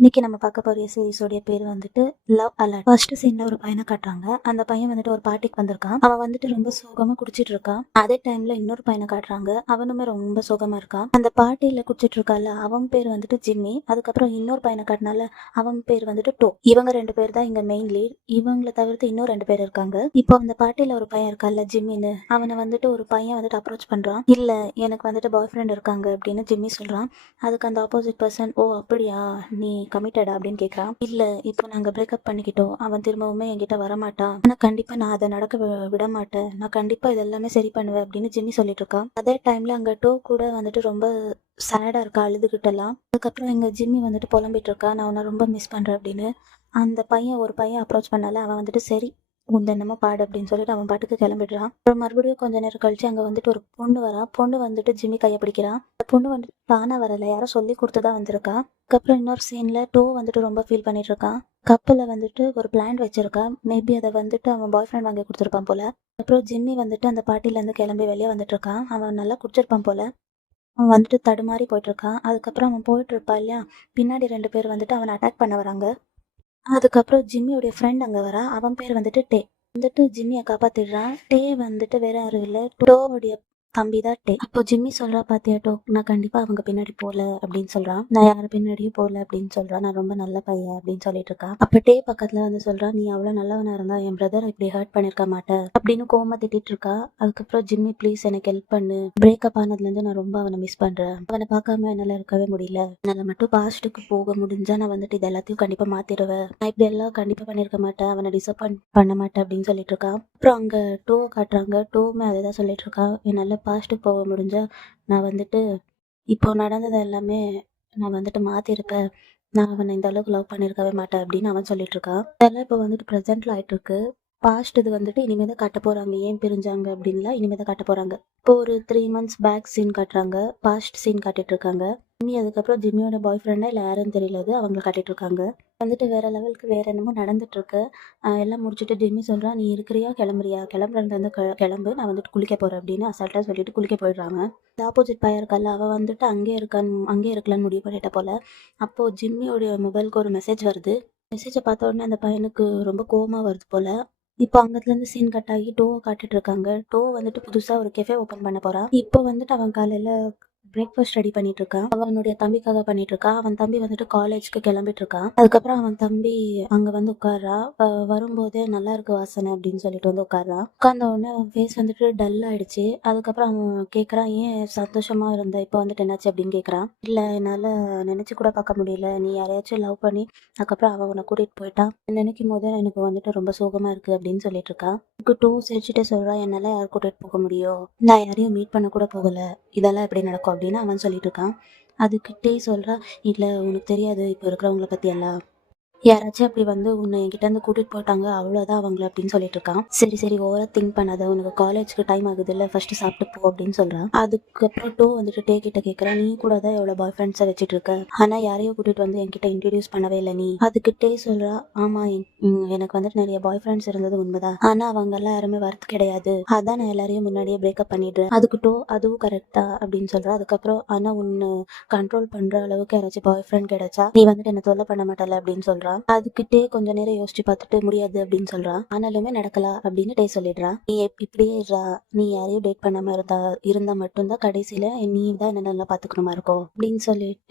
இன்னைக்கு நம்ம பார்க்க போகிற சீரிஸோடைய பேர் வந்துட்டு லவ் அலர்ட். ஃபர்ஸ்ட் சீன்ல ஒரு பையனை காட்டுறாங்க. அந்த பையன் வந்துட்டு ஒரு பார்ட்டிக்கு வந்திருக்கான். அவன் வந்துட்டு ரொம்ப சோகமா குடிச்சிட்டு இருக்கான். அதே டைம்ல இன்னொரு பையனை காட்டுறாங்க. அவனுமே ரொம்ப சோகமா இருக்கான். அந்த பார்ட்டியில குடிச்சிட்டு இருக்கால அவன் பேர் வந்துட்டு ஜிம்மி. அதுக்கப்புறம் இன்னொரு பையனை காட்டினால அவன் பேர் வந்துட்டு டோ. இவங்க 2 பேர் தான் இங்க மெயின் லீட். இவங்களை தவிர்த்து இன்னும் 2 பேர் இருக்காங்க. இப்போ அந்த பார்ட்டியில ஒரு பையன் இருக்கால ஜிம்மின்னு, அவனை வந்துட்டு ஒரு பையன் வந்துட்டு அப்ரோச் பண்றான். இல்ல, எனக்கு வந்துட்டு பாய் ஃப்ரெண்ட் இருக்காங்க அப்படின்னு ஜிம்மி சொல்றான். அதுக்கு அந்த ஆப்போசிட் பர்சன், ஓ அப்படியா, நீ கமிட்டடா அப்படின்னு கேட்குறான். இல்லை, இப்போ நாங்கள் பிரேக்கப் பண்ணிக்கிட்டோம், அவன் திரும்பவுமே என்கிட்ட வரமாட்டான், ஆனால் கண்டிப்பாக நான் அதை நடக்க விட மாட்டேன், நான் கண்டிப்பாக இதெல்லாமே சரி பண்ணுவேன் அப்படின்னு ஜிம்மி சொல்லிட்டு இருக்கான். அதே டைமில் அங்கே டோ கூட வந்துட்டு ரொம்ப சேடாக இருக்கா, அழுதுகிட்டலாம். அதுக்கப்புறம் எங்கள் ஜிம்மி வந்துட்டு புலம்பிட்டு இருக்கா, நான் உன்னை ரொம்ப மிஸ் பண்ணுறேன் அப்படின்னு. அந்த பையன் ஒரு பையன் அப்ரோச் பண்ணால அவன் வந்துட்டு சரி உந்த என்னமோ பாடு அப்படின்னு சொல்லிட்டு அவன் பாட்டுக்கு கிளம்பிடுறான். அப்புறம் மறுபடியும் கொஞ்ச நேரம் கழிச்சு அங்கே வந்துட்டு ஒரு பொண்ணு வரா. பொண்ணு வந்துட்டு ஜிம்மி கையை பிடிக்கிறான். அந்த பொண்ணு வந்துட்டு தானா வரல, யாரோ சொல்லி கொடுத்துதான் வந்திருக்கா. அதுக்கப்புறம் இன்னொரு சீன்ல டோ வந்துட்டு ரொம்ப ஃபீல் பண்ணிட்டு இருக்கான். கப்பல வந்துட்டு ஒரு பிளான் வச்சிருக்கா. மேபி அதை வந்துட்டு அவன் பாய் ஃப்ரெண்ட் வாங்கி கொடுத்துருப்பான் போல. அப்புறம் ஜிம்மி வந்துட்டு அந்த பார்ட்டில இருந்து கிளம்பி வெளியே வந்துட்டு இருக்கான். அவன் நல்லா குடிச்சிருப்பான் போல. அவன் வந்துட்டு தடுமாறி போயிட்டு இருக்கான். அதுக்கப்புறம் அவன் போயிட்டு இருப்பான் இல்லையா, பின்னாடி 2 பேர் வந்துட்டு அவனை அட்டாக் பண்ண வராங்க. அதுக்கப்புறம் ஜிம்மியோடைய ஃப்ரெண்ட் அங்கே வரா. அவன் பேர் வந்துட்டு டே. வந்துட்டு ஜிம்மியை காப்பாத்திடுறான். டே வந்துட்டு வேற யாரும் இல்லை, டோவுடைய தம்பி தான் டே. அப்போ ஜிம்மி சொல்றா, பாத்தியா டோ, நான் கண்டிப்பா அவங்க பின்னாடி போல அப்படின்னு சொல்றான். நான் யாரு பின்னாடியும் போல அப்படின்னு சொல்றான். நான் ரொம்ப நல்ல பையன் அப்படின்னு சொல்லிட்டு இருக்கான். அப்ப டே பக்கத்துல வந்து சொல்றான், நீ அவ்வளவு நல்லவனா இருந்தா என் பிரதர் இப்படி ஹர்ட் பண்ணிருக்க மாட்டேன் அப்படின்னு கோவமா திட்டிட்டு இருக்கா. அதுக்கப்புறம் ஜிம்மி ப்ளீஸ் எனக்கு ஹெல்ப் பண்ணு, பிரேக்கப் ஆனதுல இருந்து நான் ரொம்ப அவனை மிஸ் பண்றேன், அவனை பார்க்காம என்னால இருக்கவே முடியல, என்னால மட்டும் பாஸ்ட்டுக்கு போக முடிஞ்சா நான் வந்துட்டு இது எல்லாத்தையும் கண்டிப்பா மாத்திடுவேன், நான் இப்படி எல்லாம் கண்டிப்பா பண்ணிருக்க மாட்டேன், அவனை டிசப்பாயிண்ட் பண்ண மாட்டேன் அப்படின்னு சொல்லிட்டு இருக்கான். அப்புறம் அங்க டோவை காட்டுறாங்க. டோவுமே அதை தான் சொல்லிட்டு இருக்கான், என்னால பாஸ்ட்டுக்கு போக முடிஞ்சா நான் வந்துட்டு இப்போ நடந்தது எல்லாமே நான் வந்துட்டு மாத்திருப்பேன், நான் அவனை இந்த அளவுக்கு லவ் பண்ணிருக்கவே மாட்டேன் அப்படின்னு அவன் சொல்லிட்டு இருக்கான். அதெல்லாம் இப்போ வந்துட்டு ப்ரெசென்ட்ல ஆயிட்டு இருக்கு. பாஸ்ட் இது வந்துட்டு இனிமே தான் காட்ட போறாங்க, ஏன் பிரிஞ்சாங்க அப்படின்லாம் இனிமே தான் காட்ட போறாங்க. இப்போ ஒரு 3 months பேக் சீன் காட்டுறாங்க. பாஸ்ட் சீன் காட்டிட்டு இருக்காங்க. ஜிம்மி அதுக்கப்புறம் ஜிம்மியோட பாய் ஃப்ரெண்டா இல்லை யாருன்னு தெரியல, அது அவங்க காட்டிட்டு இருக்காங்க. வந்துட்டு வேற லெவலுக்கு வேற என்னமோ நடந்துட்டு இருக்கு. எல்லாம் முடிச்சுட்டு ஜிம்மி சொல்றான், நீ இருக்கிறியா கிளம்புறியா, கிளம்புறது வந்து கிளம்பு, நான் வந்துட்டு குளிக்க போறேன் அப்படின்னு அசால்ட்டா சொல்லிட்டு குளிக்க போயிடுறாங்க. ஆப்போசிட் பையன் இருக்கல, அவன் வந்துட்டு அங்கே இருக்கலான்னு முடிவு பண்ணிட்ட போல. அப்போ ஜிம்மியோட மொபைலுக்கு ஒரு மெசேஜ் வருது. மெசேஜை பார்த்த உடனே அந்த பையனுக்கு ரொம்ப கோவமா வருது போல. இப்போ அங்கத்துலேருந்து சீன் கட் ஆகி டோவை காட்டிட்டு இருக்காங்க. டோ வந்துட்டு புதுசா ஒரு கெஃபே ஓப்பன் பண்ண போறான். இப்போ வந்துட்டு அவன் காலையில பிரேக்ஃபாஸ்ட் ரெடி பண்ணிட்டு இருக்கான். அவனுடைய தம்பிக்காக பண்ணிட்டு இருக்கான். அவன் தம்பி வந்துட்டு காலேஜ்க்கு கிளம்பிட்டு இருக்கான். அதுக்கப்புறம் அவன் தம்பி அங்க வந்து உட்கார்றா. வரும்போதே நல்லா இருக்கு வாசனை அப்படின்னு சொல்லிட்டு வந்து உட்கார்றான். உட்கார்ந்த உடனே அவன் ஃபேஸ் வந்துட்டு டல் ஆயிடுச்சு. அதுக்கப்புறம் அவன் கேட்கறான், ஏன் சந்தோஷமா இருந்த, இப்போ வந்துட்டு என்னாச்சு அப்படின்னு கேட்கறான். இல்ல, என்னால நினைச்சு கூட பார்க்க முடியல, நீ யாரையாச்சும் லவ் பண்ணி அதுக்கப்புறம் அவன் உன்னை கூட்டிட்டு போயிட்டான், நினைக்கும் போது எனக்கு வந்துட்டு ரொம்ப சோகமா இருக்கு அப்படின்னு சொல்லிட்டு இருக்கா. டோ சிரிச்சுட்டே சொல்றான், என்னால யார் கூட்டிட்டு போக முடியும், நான் யாரையும் மீட் பண்ண கூட போகல, இதெல்லாம் எப்படி நடக்கும் அப்படின்னு அவன் சொல்லிட்டு இருக்கான். அதுக்கிட்டே சொல்றா, இல்ல உனக்கு தெரியாது இப்போ இருக்கிறவங்கள பத்தி எல்லாம், யாராச்சும் அப்படி வந்து உன்னை என்கிட்ட இருந்து கூட்டிட்டு போயிட்டாங்க அவ்வளோதான் அவங்கள அப்படின்னு சொல்லிட்டு இருக்கான். சரி சரி ஓவரா திங்க் பண்ணாத, உனக்கு காலேஜ்க்கு டைம் ஆகுது இல்லை, ஃபர்ஸ்ட் சாப்பிட்டு போ அப்படின்னு சொல்றான். அதுக்கப்புறம் டோ வந்துட்டு டே கிட்ட கேட்கறான், நீ கூட தான் எவ்வளோ பாய் ஃப்ரெண்ட்ஸை வச்சுட்டு இருக்க, ஆனா யாரையும் கூட்டிட்டு வந்து என்கிட்ட இன்ட்ரடியூஸ் பண்ணவே இல்லை நீ. அதுக்கிட்டே சொல்றா, ஆமா எனக்கு வந்துட்டு நிறைய பாய் ஃப்ரெண்ட்ஸ் இருந்தது உண்மைதான், ஆனா அவங்க எல்லாம் யாருமே வரது கிடையாது, அதான் நான் எல்லாரையும் முன்னாடியே பிரேக்கப் பண்ணிடுறேன். அதுக்கு டோ அதுவும் கரெக்டா அப்படின்னு சொல்றா. அதுக்கப்புறம் ஆனா உன்னை கண்ட்ரோல் பண்ற அளவுக்கு யாராச்சும் பாய் ஃப்ரெண்ட் கிடைச்சா நீ வந்துட்டு என்ன தொல்லை பண்ண மாட்டல அப்படின்னு சொல்றான். அதுக்கிட்டே கொஞ்ச நேரம் யோசிச்சு பார்த்துட்டு முடியாது அப்படின்னு சொல்றான். ஆனாலுமே நடக்கல அப்படின்னு டே சொல்லிடுறான். நீ இப்படியே இருறா, நீ யாரையும் டேட் பண்ணாம இருந்தா மட்டும்தான் கடைசியில நீ தான் என்ன நல்லா பாத்துக்கணுமா இருக்கும்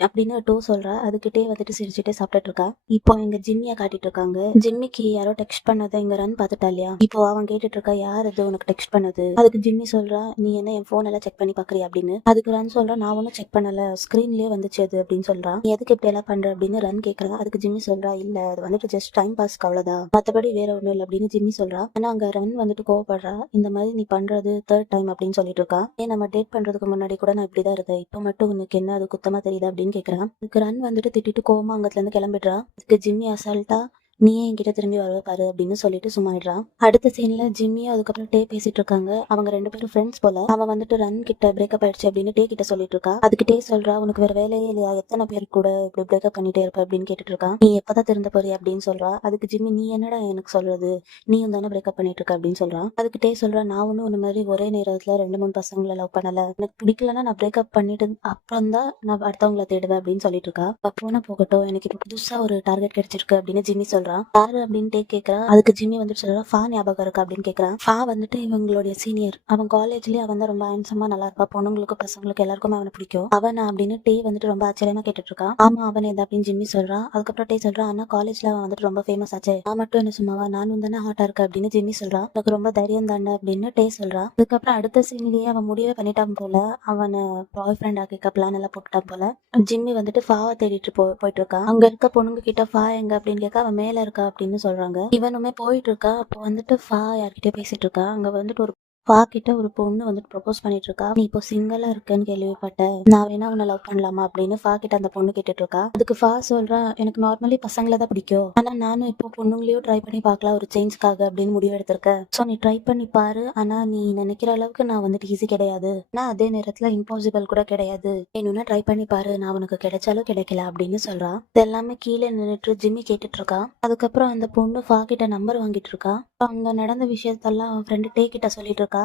அப்படின்னு டோ சொல்றா. அதுக்கிட்டே வந்துட்டு சிரிச்சுட்டே சாப்பிட்டுட்டு இருக்கா. இப்போ எங்க ஜிம்மியை காட்டிட்டு இருக்காங்க. ஜிம்மிக்கு யாரோ டெக்ஸ்ட் பண்ணதை இங்க ரன் பார்த்துட்டா இல்லையா, இப்போ அவன் கேட்டுட்டு இருக்கா, யார் அது உனக்கு டெக்ஸ்ட் பண்ணது. அதுக்கு ஜிம்மி சொல்றா, நீ என்ன என் போன் எல்லாம் செக் பண்ணி பாக்குறியா அப்படின்னு. அதுக்கு ரன் சொல்றா, நான் ஒன்னும் செக் பண்ணல, ஸ்கிரீன்லயே வந்துச்சு அது அப்படின்னு சொல்றான். நீ எதுக்கு இப்படி எல்லாம் பண்ற அப்படின்னு ரன் கேட்கறா. அதுக்கு ஜிம்மி சொல்றா, இல்ல அது வந்துட்டு ஜஸ்ட் டைம் பாஸ்க்கு அவ்வளவுதான், மத்தபடி வேற ஒண்ணும் இல்லை அப்படின்னு ஜிம்மி சொல்றா. ஆனா அங்க ரன் வந்துட்டு கோவப்படுறா, இந்த மாதிரி நீ பண்றது 3rd டைம் அப்படின்னு சொல்லிட்டு இருக்கா. ஏன் நம்ம டேட் பண்றதுக்கு முன்னாடி கூட நான் இப்படிதான் இருந்தேன், இப்போ மட்டும் உனக்கு என்ன அது குத்தமா தெரியுது அப்படின்னு கேட்கறான். அதுக்கு ரன் வந்துட்டு திட்டிட்டு கோவமா அங்கத்துல இருந்து கிளம்பிடுறா. அதுக்கு ஜிம்மி அசால்ட்டா, நீ ஏன் என்கிட்ட திரும்பி வருவ பாரு அப்படின்னு சொல்லிட்டு சும்மாயிடுறான். அடுத்த சீன்ல ஜிம்மியும் அதுக்கப்புறம் டே பேசிட்டு இருக்காங்க. அவங்க 2 பேரும் ஃப்ரெண்ட்ஸ் போல. அவன் வந்துட்டு ரன் கிட்ட பிரேக்கப் ஆயிடுச்சு அப்படின்னு டே கிட்ட சொல்லிட்டு இருக்கா. அதுக்கு டே சொல்றா, உனக்கு வேற வேலையே இல்லையா, எத்தனை பேர் கூட இப்படி பிரேக்கப் பண்ணிட்டே இருப்ப அப்படின்னு கேட்டுட்டு இருக்கான். நீ எப்பதான் திருந்த போறிய அப்படின்னு சொல்றா. அதுக்கு ஜிம்மி, நீ என்னடா எனக்கு சொல்றது, நீயும் தானே பிரேக்கப் பண்ணிட்டு இருக்க அப்படின்னு சொல்றான். அதுக்கு டே சொல்றா, நான் ஒன்னும் உன்ன மாதிரி ஒரே நேரத்துல 2 3 பசங்களை லவ் பண்ணல, எனக்கு பிடிக்கலன்னா நான் பிரேக்கப் பண்ணிட்டு அப்புறம் தான் நான் அடுத்தவங்களை தேடுவேன் அப்படின்னு சொல்லிட்டு இருக்கா. போனா போகட்டும், எனக்கு இப்போ புதுசா ஒரு டார்கெட் கிடைச்சிருக்கு அப்படின்னு ஜிம்மி சொல்றான். யாரு அப்படின்னு டே கேக்குறான். அதுக்கு ஜிம்மி வந்துட்டு சொல்றா, ஃபா ஞாபகம் இருக்கா அப்படின்னு கேக்குறான். ஃபா வந்துட்டு இவங்களுடைய சீனியர். அவன் காலேஜ்லயே அவன் தான் ரொம்ப ஹேண்ட்ஸமா நல்லா இருப்பா, பொண்ணுங்களுக்கு பசங்களுக்கு எல்லாருக்குமே அவனை பிடிக்கும். அவனா அப்படின்னு டே வந்துட்டு ரொம்ப ஆச்சரியமா கேட்டுட்டு இருக்கான். ஆமா அவன் எது அப்படின்னு ஜிம்மி சொல்றான். அதுக்கப்புறம் டே சொல்றான், ஆனா காலேஜ்ல அவன் வந்துட்டு ரொம்ப ஃபேமஸ் ஆச்சு, நான் மட்டும் என்ன சும்மாவா, நானும் தானே ஹாட்டா இருக்க அப்படின்னு ஜிம்மி சொல்றான். எனக்கு ரொம்ப தைரியம் தானே அப்படின்னு டே சொல்றான். அதுக்கப்புறம் அடுத்த சீன்லயே அவன் முடிவே பண்ணிட்டான் போல, அவனை பாய் ஃப்ரெண்ட் ஆக்கிக்க பிளான் எல்லாம் போட்டுட்டான் போல. ஜிம்மி வந்துட்டு ஃபாவை தேடிட்டு போயிட்டு இருக்கான். அங்க இருக்க பொண்ணுங்க கிட்ட ஃபா எங்க அப்படின்னு கேட்க, அவன் மேல இருக்கா அப்படின்னு சொல்றாங்க. இவனுமே போயிட்டு இருக்கா. அப்போ வந்துட்டு ஃபா யார்கிட்டயோ பேசிட்டு இருக்கா. அங்க வந்துட்டு ஒரு ஃபா கிட்ட ஒரு பொண்ணு வந்துட்டு ப்ரொபோஸ் பண்ணிட்டு இருக்கா. நீ இப்போ சிங்கிளா இருக்கேன்னு கேள்விப்பட்டேன், நான் வேணா உன்னை லவ் பண்ணலாமா அப்படின்னு ஃபா கிட்ட அந்த பொண்ணு கேட்டுட்டு இருக்கா. அதுக்கு ஃபா சொல்றா, எனக்கு நார்மலி பசங்களை தான் பிடிக்கும், ஆனா நானும் இப்போ பொண்ணுங்களையும் ட்ரை பண்ணி பார்க்கலாம் ஒரு சேஞ்ச்காக அப்படின்னு முடிவு எடுத்திருக்கேன். ஸோ நீ ட்ரை பண்ணி பாரு, ஆனா நீ நினைக்கிற அளவுக்கு நான் வந்துட்டு ஈஸி கிடையாது, நான் அதே நேரத்துல இம்பாசிபிள் கூட கிடையாது, என்னன்னா ட்ரை பண்ணி பாரு, நான் உனக்கு கிடைச்சாலும் கிடைக்கல அப்படின்னு சொல்றா. இது எல்லாமே கீழே நின்னுட்டு ஜிம்மி கேட்டுட்டு இருக்கா. அதுக்கப்புறம் அந்த பொண்ணு ஃபா கிட்ட நம்பர் வாங்கிட்டு இருக்கா. அங்க நடந்த விஷயத்தெல்லாம் அவன் ஃப்ரெண்டு டே கிட்ட சொல்லிட்டு இருக்கா.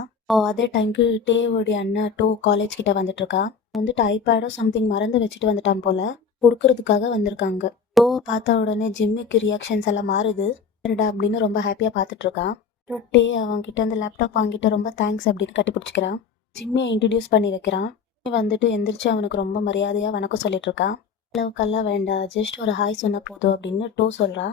அதே டைம்க்கு டேவோடைய அண்ணன் டோ காலேஜ் கிட்ட வந்துட்டு இருக்கா. வந்துட்டு ஐபேடோ சம்திங் மறந்து வச்சுட்டு வந்துட்டான் போல, கொடுக்கறதுக்காக வந்திருக்காங்க. டோவை பார்த்த உடனே ஜிம்மிக்கு ரியாக்ஷன்ஸ் எல்லாம் மாறுது. சரிடா அப்படின்னு ரொம்ப ஹாப்பியா பார்த்துட்டு இருக்கான். அப்புறம் டே அவன் கிட்ட அந்த லேப்டாப் வாங்கிட்டு ரொம்ப தேங்க்ஸ் அப்படின்னு கட்டி பிடிச்சிக்கிறான். ஜிம்மியை இன்ட்ரடியூஸ் பண்ணி வைக்கிறான். வந்துட்டு எந்திரிச்சு அவனுக்கு ரொம்ப மரியாதையா வணக்கம் சொல்லிட்டு இருக்கான். அளவுக்கெல்லாம் வேண்டாம், ஜஸ்ட் ஒரு ஹாய் சொன்னா போதும் அப்படின்னு டோ சொல்றா.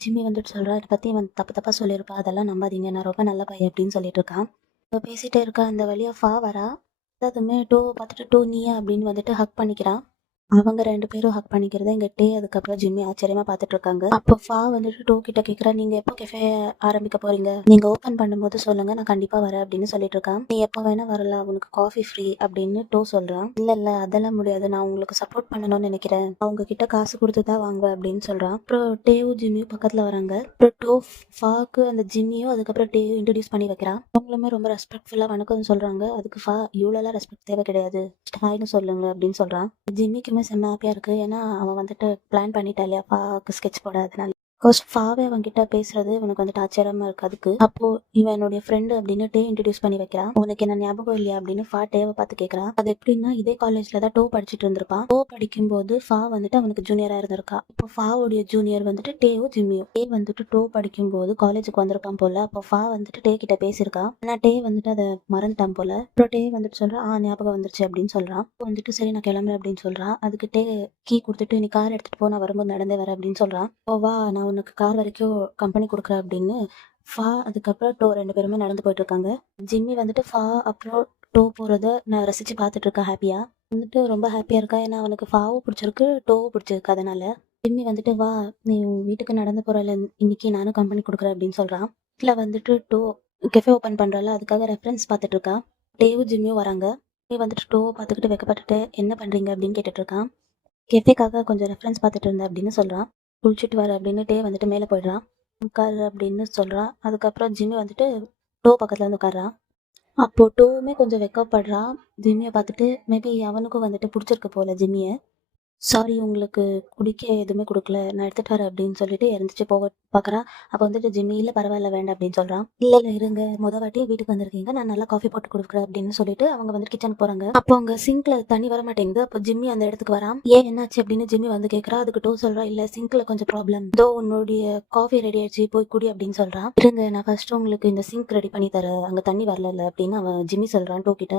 ஜிம்மி வந்துட்டு சொல்றா, இதை பத்தி அவன் தப்பு தப்பா சொல்லியிருப்பா, அதெல்லாம் நம்பாதீங்க, நான் ரொம்ப நல்ல பையன் அப்படின்னு சொல்லிட்டு இருக்கான். இப்போ பேசிட்டே இருக்கா. அந்த வழியா ஃபா வரா. அதுமே டோ பார்த்துட்டு டோ நீயா அப்படின்னு வந்துட்டு ஹக் பண்ணிக்கிறான். அவங்க 2 பேரும் ஹக் பண்ணிக்கிறத இங்க டே அதுக்கப்புறம் ஜிம்மி ஆச்சரியமா பார்த்துட்டு இருக்காங்க. அப்போ ஃபா வந்துட்டு டோ கிட்ட கேக்குறா, நீங்க எப்போ கெஃபே ஆரம்பிக்க போறீங்க, நீங்க ஓபன் பண்ணும்போது சொல்லுங்க, நான் கண்டிப்பா வரேன் அப்படின்னு சொல்லிட்டு இருக்கான். நீ எப்போ வேணா வரலாம், உனக்கு காஃபி ஃப்ரீ அப்படின்னு டோ சொல்றான். இல்ல இல்ல அதெல்லாம் முடியாது, நான் உங்களுக்கு சப்போர்ட் பண்ணணும்னு நினைக்கிறேன், அவங்க கிட்ட காசு கொடுத்து தான் வாங்குவேன் அப்படின்னு சொல்றான். அப்புறம் டேவும் ஜிம்மியும் பக்கத்துல வராங்க. அப்புறம் டோ ஃபாக்கு அந்த ஜிம்மியும் அதுக்கப்புறம் டேயும் இன்ட்ரடியூஸ் பண்ணி வைக்கிறான். அவங்களுமே ரொம்ப ரெஸ்பெக்ட்ஃபுல்லா வணக்கம் சொல்றாங்க. அதுக்கு ஃபா, இவ்வளோலாம் ரெஸ்பெக்ட் தேவை கிடையாது, ஹாய்னு சொல்லுங்க அப்படின்னு சொல்றான். ஜிம்மிக்குமே செம்ம ஹாப்பியா இருக்கு. ஏன்னா அவன் வந்துட்டு பிளான் பண்ணிட்டா இல்லையா ஃபாக்கு ஸ்கெட்ச் போட, அதனால ஃபாவே அவன்கிட்ட பேசுறது இவனுக்கு வந்துட்டு ஆச்சரியமா இருக்கு. அதுக்கு அப்போ இவன் என்னுடைய ஃப்ரெண்டு அப்படின்னு டே இன்ட்ரடியூஸ் பண்ணி வைக்கிறான். உனக்கு என்ன ஞாபகம் இல்லையா அப்படின்னு ஃபா டேவை பார்த்து கேட்கறான். அது எப்படின்னா, இதே காலேஜ்ல தான் டோ படிச்சுட்டு இருந்திருப்பான். டோ படிக்கும்போது ஃபா வந்துட்டு அவனுக்கு ஜூனியரா இருந்திருக்கா. இப்போ ஃபாவுடைய ஜூனியர் வந்துட்டு டேவும் ஜிம்மியும். டே வந்துட்டு டோ படிக்கும்போது காலேஜுக்கு வந்திருப்பான் போல. அப்போ ஃபா வந்துட்டு டே கிட்ட பேசியிருக்கான். ஆனா டே வந்துட்டு அதை மறந்துட்டான் போல. அப்புறம் டே வந்துட்டு சொல்றான், ஞாபகம் வந்துருச்சு அப்படின்னு சொல்றான். வந்துட்டு சரி நான் கிளம்புறேன் அப்படின்னு சொல்றான். அதுக்கு டே கீ கொடுத்துட்டு, நீ கார் எடுத்துட்டு போ, நான் வரும்போது நடந்தே வரேன் அப்படின்னு சொல்றான். வா நான் உனக்கு கார் வரைக்கும் கம்பெனி கொடுக்குறேன் அப்படின்னு ஃபா அதுக்கப்புறம் டோ 2 பேருமே நடந்து போயிட்டு இருக்காங்க. ஜிம்மி வந்துட்டு ஃபா அப்புறம் டோ போறத நான் ரசிச்சு பார்த்துட்டு இருக்கேன். ஹாப்பியா வந்துட்டு ரொம்ப ஹாப்பியா இருக்கா. ஏன்னா அவனுக்கு ஃபாவும் பிடிச்சிருக்கு, டோவும் பிடிச்சிருக்கு. அதனால ஜிம்மி வந்துட்டு, வா நீ உன் வீட்டுக்கு நடந்து போறல, இன்னைக்கு நானும் கம்பெனி கொடுக்குறேன் அப்படின்னு சொல்றான். வீட்டுல வந்துட்டு டோ கெஃபே ஓபன் பண்றால, அதுக்காக ரெஃபரன்ஸ் பார்த்துட்டு இருக்கா. டேவும் ஜிம்மியும் வராங்க. ஜிம்மி வந்துட்டு டோவை பார்த்துக்கிட்டு வெக்கப்பட்டுட்டு என்ன பண்றீங்க அப்படின்னு கேட்டுட்டு இருக்கான். கெஃபேக்காக கொஞ்சம் ரெஃபரன்ஸ் பார்த்துட்டு இருந்தேன் அப்படின்னு சொல்றான். குளிச்சுட்டு வர அப்படின்னு டே வந்துட்டு மேலே போயிடுறான். உட்காரு அப்படின்னு சொல்றான். அதுக்கப்புறம் ஜிம்மி வந்துட்டு டோ பக்கத்துல வந்து உட்காடுறான். அப்போ டோவுமே கொஞ்சம் வெக்கப்படுறான். ஜிம்மியை பார்த்துட்டு மேபி அவனுக்கும் வந்துட்டு பிடிச்சிருக்கு போல ஜிம்மியை. சாரி உங்களுக்கு குடிக்க எதுவுமே கொடுக்கல, நான் எடுத்துட்டு வரேன் அப்படின்னு சொல்லிட்டு இறந்துச்சு போக பார்க்குறான். அப்போ வந்துட்டு ஜிம்மி, இல்லை பரவாயில்ல வேண்டாம் அப்படின்னு சொல்றான். இல்லை இருங்க, வாட்டி வீட்டுக்கு வந்திருக்கீங்க, நான் நல்லா காஃபி போட்டு கொடுக்குறேன் அப்படின்னு சொல்லிட்டு அவங்க வந்து கிச்சனுக்கு போறாங்க. அப்போ அங்க சிங்க்ல தண்ணி வர மாட்டேங்குது. அப்போ ஜிம்மி அந்த இடத்துக்கு வரான். ஏன் என்னாச்சு அப்படின்னு ஜிம்மி வந்து கேட்கறா. அதுக்கு டோ சொல்றா, இல்லை சிங்க்ல கொஞ்சம் ப்ராப்ளம், தோ உன்னுடைய காஃபி ரெடி ஆயிடுச்சு, போய் குடி அப்படின்னு சொல்றான். இருங்க நான் ஃபர்ஸ்ட் உங்களுக்கு இந்த சிங்க் ரெடி பண்ணி தரேன், அங்க தண்ணி வரல அப்படின்னு அவன் ஜிம்மி சொல்றான் டோ கிட்ட.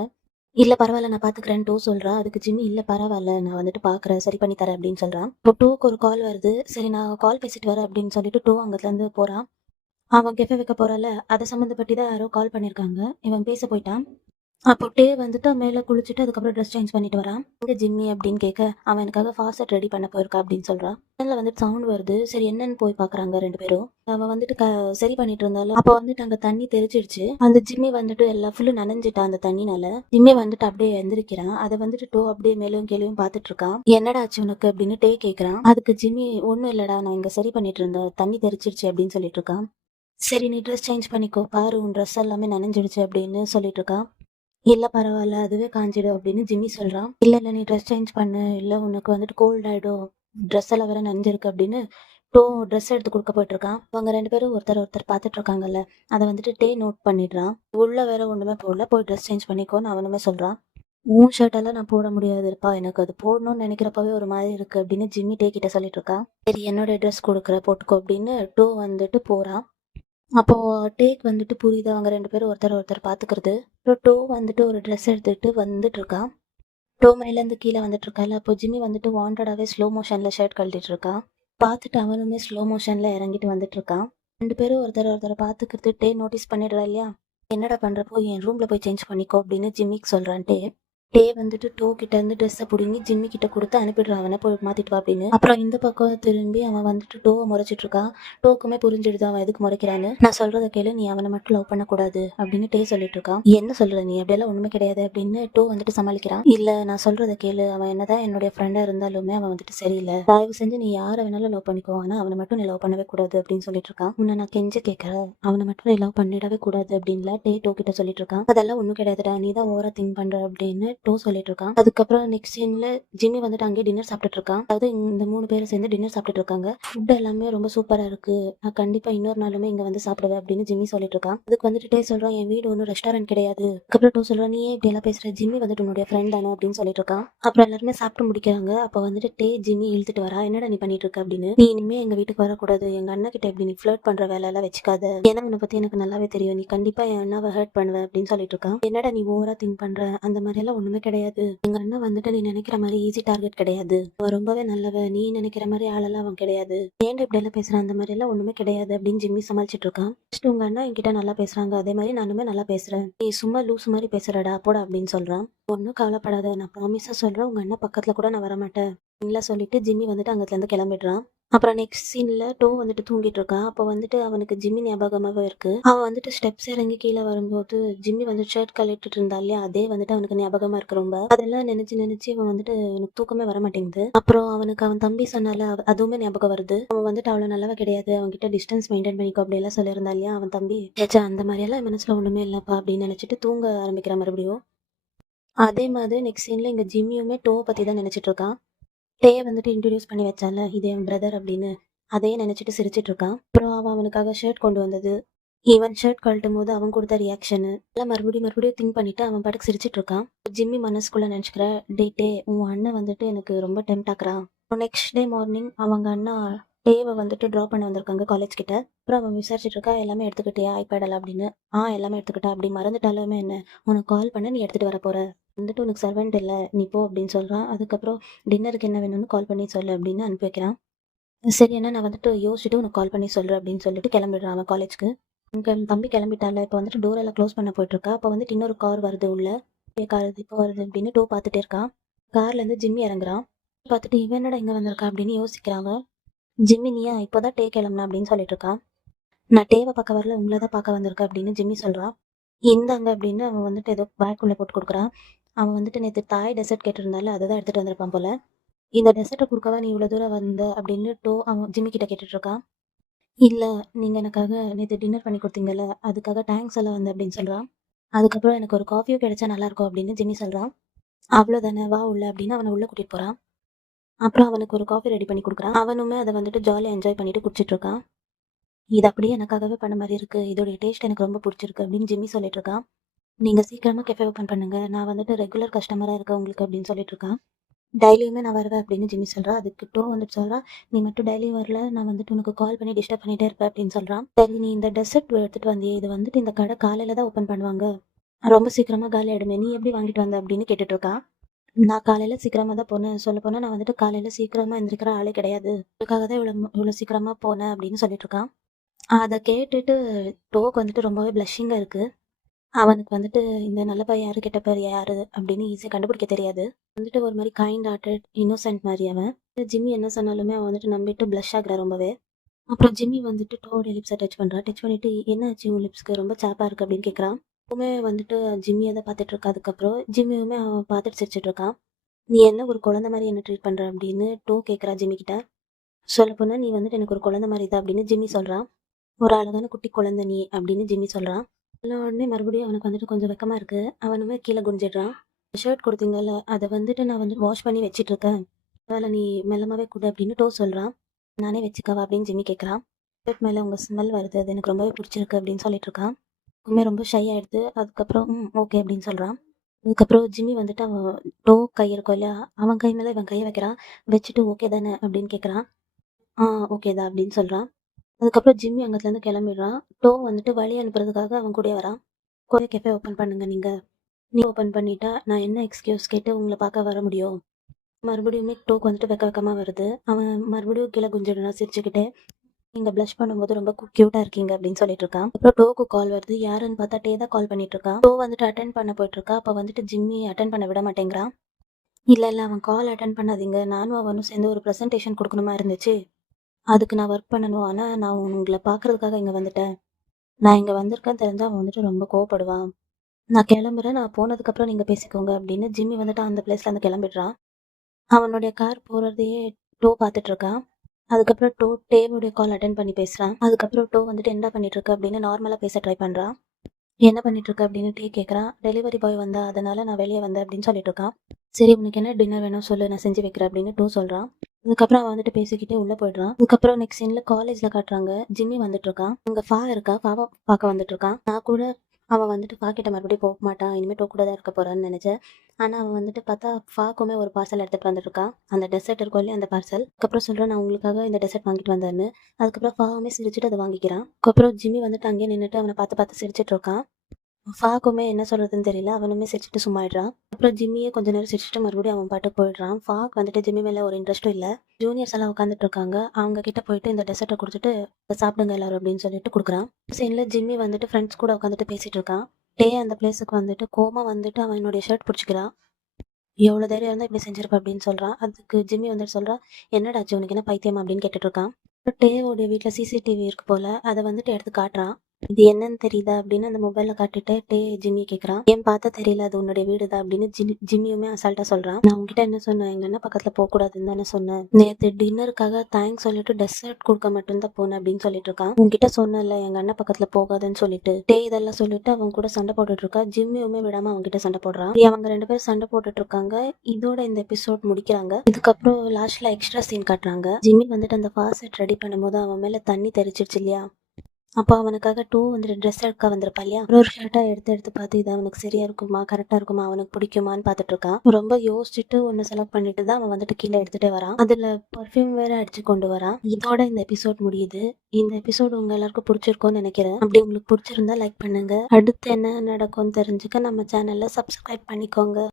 இல்ல பரவாயில்ல நான் பாத்துக்கிறேன் டோ சொல்றா. அதுக்கு ஜிம்மி, இல்ல பரவாயில்ல நான் வந்துட்டு பாக்குறேன், சரி பண்ணி தரேன் அப்படின்னு சொல்றான். இப்போ டோக்கு ஒரு கால் வருது. சரி நான் கால் பேசிட்டு வரேன் அப்படின்னு சொல்லிட்டு டோ அங்கத்துல இருந்து போறான். அவன் கெஃபே வைக்க போறல, அதை சம்மந்தப்பட்டு தான் யாரோ கால் பண்ணிருக்காங்க. இவன் பேச போயிட்டான். அப்போ டே வந்துட்டு மேல குளிச்சுட்டு அதுக்கப்புறம் ட்ரெஸ் சேஞ்ச் பண்ணிட்டு வரான். எங்க ஜிம்மி அப்படின்னு கேட்க, அவன் எனக்காக ஃபாஸ்ட் ரெடி பண்ண போயிருக்கா அப்படின்னு சொல்றான். கிச்சன்ல வந்துட்டு சவுண்ட் வருது. சரி என்னன்னு போய் பாக்குறாங்க 2 பேரும். அவன் வந்துட்டு சரி பண்ணிட்டு இருந்தாலும் அப்போ வந்துட்டு அங்க தண்ணி தெளிச்சிடுச்சு. அந்த ஜிம்மி வந்துட்டு எல்லாம் ஃபுல்லு நனைஞ்சிட்டான் அந்த தண்ணினால. ஜிம்மி வந்துட்டு அப்படியே எந்திரிக்கிறான். அதை வந்துட்டு டோ அப்படியே மேலும் கீழயும் பாத்துட்டு இருக்கான். என்னடா ஆச்சு உனக்கு அப்படின்னு டே கேக்குறான். அதுக்கு ஜிம்மி ஒண்ணும் இல்லடா, நான் இங்க சரி பண்ணிட்டு இருந்தேன், தண்ணி தெளிச்சிடுச்சு அப்படின்னு சொல்லிட்டு இருக்கான். சரி நீ ட்ரெஸ் சேஞ்ச் பண்ணிக்கோ, பாரு உன் ட்ரெஸ் எல்லாமே நனைஞ்சிடுச்சு அப்படின்னு சொல்லிட்டு இருக்கான். இல்ல பரவாயில்ல, அதுவே காஞ்சிடும் அப்படின்னு ஜிம்மி சொல்றான். இல்ல இல்ல நீ ட்ரெஸ் சேஞ்ச் பண்ணு, இல்ல உனக்கு வந்துட்டு கோல்ட் ஆயிடும், ட்ரெஸ் எல்லாம் வேற நனைஞ்சிருக்கு அப்படின்னு டோ ட்ரெஸ் எடுத்து கொடுக்க போயிட்டு இருக்கான். அவங்க 2 பேரும் ஒருத்தர் ஒருத்தர் பாத்துட்டு இருக்காங்கல்ல, அதை வந்துட்டு டே நோட் பண்ணிடுறான். உள்ள வேற ஒண்ணுமே போடல, போய் ட்ரெஸ் சேஞ்ச் பண்ணிக்கோன்னு அவனுமே சொல்றான். உன் ஷர்ட் எல்லாம் நான் போட முடியாதுப்பா, எனக்கு அது போடணும்னு நினைக்கிறப்பவே ஒரு மாதிரி இருக்கு அப்படின்னு ஜிம்மி டே கிட்ட சொல்லிட்டு இருக்கான். சரி என்னோட ட்ரெஸ் கொடுக்குற போட்டுக்கோ அப்படின்னு டோ வந்துட்டு போறான். அப்போ டேக் வந்துட்டு புரியுது, அவங்க 2 பேரும் ஒருத்தர் ஒருத்தர் பாத்துக்கிறது. அப்புறம் டோ வந்துட்டு ஒரு ட்ரெஸ் எடுத்துட்டு வந்துட்டு இருக்கான். டோ மேலேருந்து கீழே வந்துட்டு இருக்கால, அப்போ ஜிம்மி வந்துட்டு வாண்டடாவே ஸ்லோ மோஷன்ல ஷர்ட் கழட்டிட்டு இருக்கான். பார்த்துட்டு அவனுமே ஸ்லோ மோஷன்ல இறங்கிட்டு வந்துட்டு இருக்கான். 2 பேரும் ஒருத்தர் ஒருத்தர் பாத்துக்கிறது டே நோட்டீஸ் பண்ணிடுறா இல்லையா. என்னடா பண்றப்போ என் ரூம்ல போய் சேஞ்ச் பண்ணிக்கோ அப்படின்னு ஜிம்மிக்கு சொல்றான்ட்டு டே வந்துட்டு டோ கிட்ட இருந்து ட்ரெஸ்ஸை பிடுங்கி ஜிம்மி கிட்ட கொடுத்து அனுப்பிடுறான், அவனை போய் மாத்திட்டு வா அப்படின்னு. அப்புறம் இந்த பக்கம் திரும்பி அவன் வந்துட்டு டோவை முறைச்சிட்டு இருக்கான். டோக்குமே புரிஞ்சிடுது அவன் எதுக்கு முறைக்கிறான்னு. நான் சொல்றத கேளு, நீ அவனை மட்டும் லவ் பண்ணக்கூடாது அப்படின்னு டே சொல்லிட்டு இருக்கான். என்ன சொல்ற நீ, அப்படியெல்லாம் ஒண்ணுமே கிடையாது அப்படின்னு டோ வந்துட்டு சமாளிக்கிறான். இல்ல நான் சொல்றத கேளு, அவன் என்னதான் என்னுடைய ஃப்ரெண்டா இருந்தாலுமே அவன் வந்துட்டு சரியில்லை, தயவு செஞ்சு நீ யாரை வேணாலும் லவ் பண்ணிக்கோ, ஆனா அவனை மட்டும் நீ லவ் பண்ணவே கூடாது அப்படின்னு சொல்லிட்டு இருக்கான். உன்னை நான் கெஞ்ச கேட்கறேன், அவனை மட்டும் நீ லவ் பண்ணிடவே கூடாது அப்படின்னு டே டோ கிட்ட சொல்லிட்டு இருக்கான். அதெல்லாம் ஒண்ணும் கிடையாதுடா, நீ தான் ஓவரா திங்க் பண்ற அப்படின்னு டோ சொல்லிட்டு இருக்கான். அதுக்கப்புறம் நெக்ஸ்ட் சீன்ல ஜிம்மி வந்துட்டு அங்கேயே டின்னர் சாப்பிட்டுட்டு இருக்கான். அதாவது இந்த 3 பேரும் சேர்ந்து டின்னர் சாப்பிட்டுட்டு இருக்காங்க. ஃபுட் எல்லாமே ரொம்ப சூப்பரா இருக்கு, நான் கண்டிப்பா இன்னொரு நாளுமே இங்க வந்து சாப்பிடுவேன் அப்படின்னு ஜிம்மி சொல்லிட்டு இருக்கான். அதுக்கு வந்துட்டு டே சொல்றான், என் வீடு ஒன்றும் ரெஸ்டாரண்ட் கிடையாது. அதுக்கப்புறம் டோ சொல்றான், நீ ஏன் இப்படி எல்லாம் பேசுற, ஜிம்மி வந்துட்டு உன்னுடைய ஃப்ரெண்ட் தானே அப்படின்னு சொல்லிட்டு இருக்கான். அப்புறம் எல்லாருமே சாப்பிட்டு முடிக்கிறாங்க. அப்ப வந்துட்டு டே ஜிம்மி இழுத்துட்டு வரா, என்னடா நீ பண்ணிட்டு இருக்க அப்படின்னு. நீ இனிமே எங்க வீட்டுக்கு வரக்கூடாது, எங்க அண்ணா கிட்ட இப்படி நீ ஃபிளர்ட் பண்ற வேலை எல்லாம் வச்சுக்காத, ஏன்னா உன்னை பத்தி எனக்கு நல்லாவே தெரியும், நீ கண்டிப்பா என் அண்ணாவை ஹர்ட் பண்ணுவ அப்படின்னு சொல்லிட்டு இருக்கான். என்னடா நீ ஓவரா திங்க் பண்ற, அந்த மாதிரி எல்லாம் ஒண்ணுமே கிடையாது, எங்க அண்ணன் வந்துட்டு நீ நினைக்கிற மாதிரி ஈஸி டார்கெட் கிடையாது, அவன் ரொம்பவே நல்லவ, நீ நினைக்கிற மாதிரி ஆளெல்லாம் அவன் கிடையாது, ஏன்டா இப்படி எல்லாம் பேசுறான், அந்த மாதிரி எல்லாம் ஒண்ணுமே கிடையாது அப்படின்னு ஜிம்மி சமாளிச்சிட்டு இருக்கான். ஃபர்ஸ்ட் உங்க அண்ணா என்கிட்ட நல்லா பேசுறாங்க, அதே மாதிரி நானுமே நல்லா பேசுறேன், நீ சும்மா லூஸ் மாதிரி பேசுறடா போடா அப்படின்னு சொல்றான். ஒன்னும் கவலைப்படாத, நான் ப்ராமிஸா சொல்றேன், உங்க அண்ணா பக்கத்துல கூட நான் வரமாட்டேன் இல்ல சொல்லிட்டு ஜிம்மி வந்துட்டு அங்கத்துல இருந்து கிளம்பிடுறான். அப்புறம் நெக்ஸ்ட் சீன்ல டோ வந்துட்டு தூங்கிட்டு இருக்கான். அப்போ வந்துட்டு அவனுக்கு ஜிம்மி ஞாபகமாவே இருக்கு. அவன் வந்துட்டு ஸ்டெப்ஸ் இறங்கி கீழே வரும்போது ஜிம்மி வந்து ஷர்ட் கழட்டிட்டு இருந்தா இல்லையா, அதே வந்துட்டு அவனுக்கு ஞாபகமா இருக்கு ரொம்ப. அதெல்லாம் நினைச்சு நினைச்சு அவன் வந்துட்டு எனக்கு தூக்கமே வர மாட்டேங்குது. அப்புறம் அவனுக்கு அவன் தம்பி சொன்னால அதுவுமே ஞாபகம் வருது. அவன் வந்துட்டு அவ்வளவு நல்லவ கிடையாது, அவன்கிட்ட டிஸ்டன்ஸ் மெயின்டைன் பண்ணிக்கோ அப்படி எல்லாம் சொல்லியிருந்தா இல்லையா அவன் தம்பி. ஏச்சா அந்த மாதிரி எல்லாம் என் மனசுல ஒண்ணுமே இல்லப்பா அப்படின்னு நினைச்சிட்டு தூங்க ஆரம்பிக்கிற மறுபடியும். அதே மாதிரி நெக்ஸ்ட் சீன்ல இங்க ஜிம்மியுமே டோவை பத்தி தான் நினைச்சிட்டு இருக்கான். டேய வந்துட்டு இன்ட்ரடியூஸ் பண்ணி வச்சால, இது என் பிரதர் அப்படின்னு, அதையே நினைச்சிட்டு சிரிச்சிட்டு இருக்கான். அப்புறம் அவன் அவனுக்காக ஷர்ட் கொண்டு வந்தது, ஈவன் ஷர்ட் கழட்டும் போது அவன் கொடுத்த ரியாக்ஷனு எல்லாம் மறுபடியும் மறுபடியும் திங்க் பண்ணிட்டு அவன் பாட்டுக்கு சிரிச்சிட்டு இருக்கான். ஜிம்மி மனசுக்குள்ள நினைச்சுக்கிற, டே உன் அண்ணன் வந்துட்டு எனக்கு ரொம்ப டெம்ட் ஆக்குறான். நெக்ஸ்ட் டே மார்னிங் அவங்க அண்ணா டேவை வந்துட்டு ட்ராப் பண்ண வந்திருக்காங்க காலேஜ் கிட்ட. அப்புறம் அவன் விசாரிச்சுட்டு இருக்கா, எல்லாமே எடுத்துக்கிட்டியா ஐபேட் எல்லாம் அப்படின்னு. எல்லாமே எடுத்துக்கிட்டா, அப்படி மறந்துட்டாலுமே என்ன, உனக்கு கால் பண்ண நீ எடுத்துட்டு வர போற, வந்துட்டு உனக்கு சர்வெண்ட் இல்லை நீ போ அப்படின்னு சொல்றான். அதுக்கப்புறம் டின்னருக்கு என்ன வேணும்னு கால் பண்ணி சொல்லு அப்படின்னு அனுப்பி வைக்கிறான். சரி என்ன, நான் வந்துட்டு யோசிச்சுட்டு உனக்கு கால் பண்ணி சொல்றேன் அப்படின்னு சொல்லிட்டு கிளம்பிடுறான் அவன் காலேஜ்க்கு. இங்க தம்பி கிளம்பிட்டால, இப்போ வந்துட்டு டோர் எல்லாம் க்ளோஸ் பண்ண போயிட்டு இருக்கா. அப்போ வந்துட்டு இன்னொரு கார் வருது உள்ள. கார் இப்போ வருது அப்படின்னு டோ பார்த்துட்டே இருக்கான். கார்ல இருந்து ஜிம்மி இறங்குறான். பார்த்துட்டு இவன் என்னடா இங்க வந்திருக்கா அப்படின்னு யோசிக்கிறாங்க. ஜிம்மி நீயா இப்போதான் டே கிளம்புனா அப்படின்னு சொல்லிட்டு இருக்கான். நான் டேவை பார்க்க வரல, உங்களை தான் பார்க்க வந்திருக்கேன் அப்படின்னு ஜிம்மி சொல்றான். இந்தாங்க அப்படின்னு அவன் வந்துட்டு ஏதோ பேக் உள்ள போட்டு கொடுக்குறான். அவன் வந்துட்டு நேற்று தாய் டெசர்ட் கேட்டிருந்தால அதை தான் எடுத்துட்டு வந்திருப்பான் போல. இந்த டெசர்ட்டை கொடுக்கவா நீ இவ்வளோ தூரம் வந்த அப்படின்னு டோ அவன் ஜிம்மி கிட்ட கேட்டுட்டு இருக்கான். இல்ல, நீங்க எனக்காக நேற்று டின்னர் பண்ணி கொடுத்தீங்கல்ல, அதுக்காக தேங்க்ஸ் எல்லாம் வந்து அப்படின்னு சொல்றான். அதுக்கப்புறம் எனக்கு ஒரு காஃபியும் கிடைச்சா நல்லா இருக்கும் அப்படின்னு ஜிம்மி சொல்றான். அவ்வளோதானே வா உள்ள அப்படின்னு அவனை உள்ள கூட்டிட்டு போறான். அப்புறம் அவனுக்கு ஒரு காஃபி ரெடி பண்ணி கொடுக்குறான். அவனுமே அதை வந்துட்டு ஜாலியாக என்ஜாய் பண்ணிட்டு குடிச்சிட்டு இருக்கான். இது அப்படியே எனக்காகவே பண்ண மாதிரி இருக்கு, இதோட டேஸ்ட் எனக்கு ரொம்ப பிடிச்சிருக்கு அப்படின்னு ஜிம்மி சொல்லிட்டு இருக்கான். நீங்க சீக்கிரமா கெஃபே ஓப்பன் பண்ணுங்க, நான் வந்துட்டு ரெகுலர் கஸ்டமரா இருக்கேன் உங்களுக்கு அப்படின்னு சொல்லிட்டு இருக்கான். டெய்லியுமே நான் வருவேன் அப்படின்னு ஜிம்மி சொல்றான். அதுக்கு டோ வந்துட்டு சொல்றான், நீ மட்டும் டெய்லி வரல, நான் வந்துட்டு உனக்கு கால் பண்ணி டிஸ்டர்ப் பண்ணிட்டே இருப்பேன் அப்படின்னு சொல்றான். சரி நீ இந்த டெசர்ட் எடுத்துட்டு வந்தியே, இது வந்துட்டு இந்த கடை காலையில தான் ஓப்பன் பண்ணுவாங்க, ரொம்ப சீக்கிரமா காலி ஆயிடுமே, நீ எப்படி வாங்கிட்டு வந்த அப்படின்னு கேட்டுட்டு இருக்கான். நான் காலையில சீக்கிரமா தான் போனேன், சொல்ல போனா நான் வந்துட்டு காலையில சீக்கிரமா எந்திரிக்கிற ஆளே கிடையாது, அதுக்காக தான் இவ்வளவு சீக்கிரமா போனேன் அப்படின்னு சொல்லிட்டு இருக்கான். அதை கேட்டுட்டு டோக்கு வந்துட்டு ரொம்பவே பிளஷிங்கா இருக்கு. அவனுக்கு வந்துட்டு இந்த நல்ல பையன் யாரு கெட்ட பேர் யாரு அப்படின்னு ஈஸியாக கண்டுபிடிக்க தெரியாது. வந்துட்டு ஒரு மாதிரி கைண்ட் ஹார்ட்டட் இன்னோசென்ட் மாதிரி அவன். ஜிம்மி என்ன சொன்னாலுமே அவன் வந்துட்டு நம்பிட்டு ப்ளஷ் ஆகுறா ரொம்பவே. அப்புறம் ஜிம்மி வந்துட்டு டோடைய லிப்ஸை டச் பண்ணுறா. டச் பண்ணிட்டு என்ன ஆச்சு உன் லிப்ஸ்க்கு ரொம்ப சாப்பா இருக்கு அப்படின்னு கேட்குறான். எப்பவுமே வந்துட்டு ஜிம்மியை தான் பார்த்துட்டு இருக்கா. அதுக்கப்புறம் ஜிம்மியுமே அவன் பார்த்துட்டு சிரிச்சிட்டு இருக்கான். நீ என்ன ஒரு குழந்தை மாதிரி என்ன ட்ரீட் பண்ற அப்படின்னு டோ கேட்குறா ஜிம்மி கிட்ட. சொல்லப்போனா நீ வந்துட்டு எனக்கு ஒரு குழந்தை மாதிரி தான் அப்படின்னு ஜிம்மி சொல்றான். ஒரு அழகான குட்டி குழந்தை நீ அப்படின்னு ஜிம்மி சொல்றான். சொல்ல உடனே மறுபடியும் அவனுக்கு வந்துட்டு கொஞ்சம் வெக்கமா இருக்கு. அவனுமே கீழே குனிஞ்சிடுறான். ஷர்ட் கொடுத்தீங்கல்ல அதை வந்துட்டு நான் வந்து வாஷ் பண்ணி வச்சிட்டு இருக்கேன். வேலை நீ மெல்லமாவே கொடு அப்படின்னு டோ சொல்றான். நானே வச்சுக்கவா அப்படின்னு ஜிம்மி கேட்குறான். ஷர்ட் மேலே உங்கள் ஸ்மெல் வருது அது எனக்கு ரொம்பவே பிடிச்சிருக்கு அப்படின்னு சொல்லிட்டு இருக்கான். உண்மை ரொம்ப ஷை ஆயிடுது. அதுக்கப்புறம் ஓகே அப்படின்னு சொல்கிறான். அதுக்கப்புறம் ஜிம்மி வந்துட்டு அவன் டோ கை இருக்கும் இல்லையா அவன் கை மேலே இவன் கையை வைக்கிறான். வச்சுட்டு ஓகே தானே அப்படின்னு கேட்குறான். ஆ ஓகே தான் அப்படின்னு சொல்கிறான். அதுக்கப்புறம் ஜிம்மி அங்கத்துலேருந்து கிளம்பிடுறான். டோ வந்துட்டு வழி அனுப்புறதுக்காக அவன் கூடயே வரான். கோய கேஃபே ஓப்பன் பண்ணுங்க நீ ஓப்பன் பண்ணிட்டா நான் என்ன எக்ஸ்கியூஸ் கேட்டு உங்களை பார்க்க வர முடியும். மறுபடியுமே டோக்கு வந்துட்டு வெக்கமாக வருது. அவன் மறுபடியும் கீழே குஞ்சிடுறான் சிரிச்சுக்கிட்டே. நீங்க ப்ளஷ் பண்ணும்போது ரொம்ப கியூட்டா இருக்கீங்க அப்படின்னு சொல்லிட்டு இருக்கான். அப்புறம் டோக்கு கால் வருது. யாருன்னு பார்த்தா டே தான் கால் பண்ணிட்டு இருக்கான். டோ வந்துட்டு அட்டென்ட் பண்ண போயிட்டு இருக்கா. அப்ப வந்துட்டு ஜிம்மி அட்டென்ட் பண்ண விட மாட்டேங்கிறான். இல்ல அவன் கால் அட்டென்ட் பண்ணாதீங்க. நானும் அவனும் சேர்ந்து ஒரு ப்ரெசன்டேஷன் கொடுக்கணுமா இருந்துச்சு. அதுக்கு நான் ஒர்க் பண்ணணும். ஆனா நான் உங்களை பாக்குறதுக்காக இங்க வந்துட்டேன். நான் இங்க வந்திருக்கேன்னு தெரிஞ்சா அவன் வந்துட்டு ரொம்ப கோவப்படுவான். நான் கிளம்புறேன். நான் போனதுக்கு அப்புறம் நீங்க பேசிக்கோங்க அப்படின்னு ஜிம்மி வந்துட்டு அந்த பிளேஸ்ல இருந்து கிளம்பிடுறான். அவனுடைய கார் போறதையே டோ பார்த்துட்டு இருக்கான். அதுக்கப்புறம் டேவுடைய கால் அட்டென்ட் பண்ணி பேசுகிறான். அதுக்கப்புறம் டோ வந்துட்டு என்ன பண்ணிட்டு இருக்க அப்படின்னு நார்மலாக பேச ட்ரை பண்ணுறான். என்ன பண்ணிட்டு இருக்க அப்படின்னு டே கேட்குறான். டெலிவரி பாய் வந்தா அதனால நான் வெளியே வந்தேன் அப்படின்னு சொல்லிட்டு இருக்கான். சரி உனக்கு என்ன டின்னர் வேணும் சொல்லு நான் செஞ்சு வைக்கிறேன் அப்படின்னு டோ சொல்கிறான். அதுக்கப்புறம் அவன் வந்துட்டு பேசிக்கிட்டே உள்ளே போயிடுறான். அதுக்கப்புறம் நெக்ஸ்ட் சீனில் காலேஜில் காட்டுறாங்க. ஜிம்மி வந்துட்டு இருக்கான். அங்கே இருக்கா. ஃபாவை பார்க்க வந்துட்டு இருக்கான். நான் கூட அவன் வந்துட்டு கிட்ட மறுபடியும் போக மாட்டான். இனிமேல் டோ கூட தான் இருக்க போறான்னு நினைச்சேன். ஆனால் அவன் வந்துட்டு பார்த்தா ஃபாக்குமே ஒரு பார்சல் எடுத்துகிட்டு வந்துட்டு இருக்கான். அந்த டெசர்ட் இருக்கும் இல்லையா அந்த பார்சல். அதுக்கப்புறம் சொல்கிறேன் நான் உங்களுக்காக இந்த டெசர்ட் வாங்கிட்டு வந்தேன்னு. அதுக்கப்புறம் ஃபாவுமே சிரிச்சுட்டு அதை வாங்கிக்கிறான். அதுக்கப்புறம் ஜிம்மி வந்துட்டு அங்கேயே நின்றுட்டு அவனை பார்த்து சிரிச்சிட்டு இருக்கான். ஃபாக்குமே என்ன சொல்றதுன்னு தெரியல. அவனுமே சிரிச்சுட்டு சும்மாயிடுறான். அப்புறம் ஜிம்மியே கொஞ்ச நேரம் சிரிச்சுட்டு மறுபடியும் அவன் பாட்டுக்கு போயிடுறான். ஃபாக் வந்துட்டு ஜிம்மி மேலே ஒரு இன்ட்ரெஸ்ட்டும் இல்லை. ஜூனியர்ஸ் எல்லாம் உட்காந்துட்டு இருக்காங்க. அவங்க கிட்ட போயிட்டு இந்த டெசர்ட்டை கொடுத்துட்டு சாப்பிடுங்க எல்லாரும் அப்படின்னு சொல்லிட்டு கொடுக்குறான். சீன்ல ஜிம்மி வந்துட்டு ஃப்ரெண்ட்ஸ் கூட உட்காந்துட்டு பேசிட்டு இருக்கான். டே அந்த பிளேஸுக்கு வந்துட்டு கோமா வந்துட்டு அவன் என்னுடைய ஷர்ட் பிடிச்சிக்கிறான். எவ்வளோ தைரியம் இருந்தால் இப்படி செஞ்சிருப்ப அப்படின்னு சொல்கிறான். அதுக்கு ஜிம்மி வந்துட்டு சொல்கிறான். என்னடாச்சு உனக்கு என்ன பைத்தியம் அப்படின்னு கேட்டுட்டு இருக்கான். டேவோடைய வீட்டில் சிசிடிவி இருக்கு போல. அதை வந்துட்டு எடுத்து காட்டுறான். இது என்னன்னு தெரியுதா அப்படின்னு அந்த மொபைலில் காட்டிட்டு டே ஜிம்மி கேட்குறான். ஏன் பார்த்தா தெரியல அது உன்னுடைய வீடு தான் அப்படின்னு ஜிம்மியுமே அசால்ட்டாக சொல்கிறான். நான் உங்ககிட்ட என்ன சொன்னேன் எங்கள் அண்ணா பக்கத்தில் போகக்கூடாதுன்னு தானே சொன்னேன். நேற்று டின்னருக்காக தேங்க்ஸ் சொல்லிட்டு டெசர்ட் கொடுக்க மட்டும்தான் போனேன் அப்படின்னு சொல்லிட்டு இருக்கான். உங்ககிட்ட சொன்னல எங்கள் அண்ணா பக்கத்தில் போகாதுன்னு சொல்லிட்டு டே இதெல்லாம் சொல்லிட்டு அவன் கூட சண்டை போட்டுட்டு இருக்கா. ஜிம்மியுமே விடாம அவங்க கிட்ட சண்டை போடுறான். அவங்க 2 பேரும் சண்டை போட்டுட்டு இருக்காங்க. இதோட இந்த எபிசோட் முடிக்கிறாங்க. இதுக்கப்புறம் லாஸ்ட்ல எக்ஸ்ட்ரா சீன் காட்டுறாங்க. ஜிம்மி வந்துட்டு அந்த ஃபாஸ்ட் ரெடி பண்ணும்போது அவன் மேல தண்ணி தெரிச்சிருச்சு இல்லையா. அப்போ அவனுக்காக வந்துட்டு ட்ரெஸ் எடுக்க வந்திருப்பா இல்லையா. ஒரு ஷர்ட்டா எடுத்து பார்த்து இது அவனுக்கு சரியா இருக்குமா கரெக்டா இருக்குமா அவனுக்கு பிடிக்குமான்னு பார்த்துட்டு இருக்கான். ரொம்ப யோசிச்சுட்டு ஒன்னு செலக்ட் பண்ணிட்டு தான் அவன் வந்துட்டு கீழே எடுத்துட்டே வரான். அதுல பர்ஃப்யூம் வேற அடிச்சு கொண்டு வரான். இதோட இந்த எபிசோட் முடியுது. இந்த எபிசோட் உங்க எல்லாருக்கும் பிடிச்சிருக்கும்னு நினைக்கிறேன். அப்படி உங்களுக்கு பிடிச்சிருந்தா லைக் பண்ணுங்க. அடுத்து என்ன நடக்கும்னு தெரிஞ்சுக்க நம்ம சேனல்ல சப்ஸ்கிரைப் பண்ணிக்கோங்க.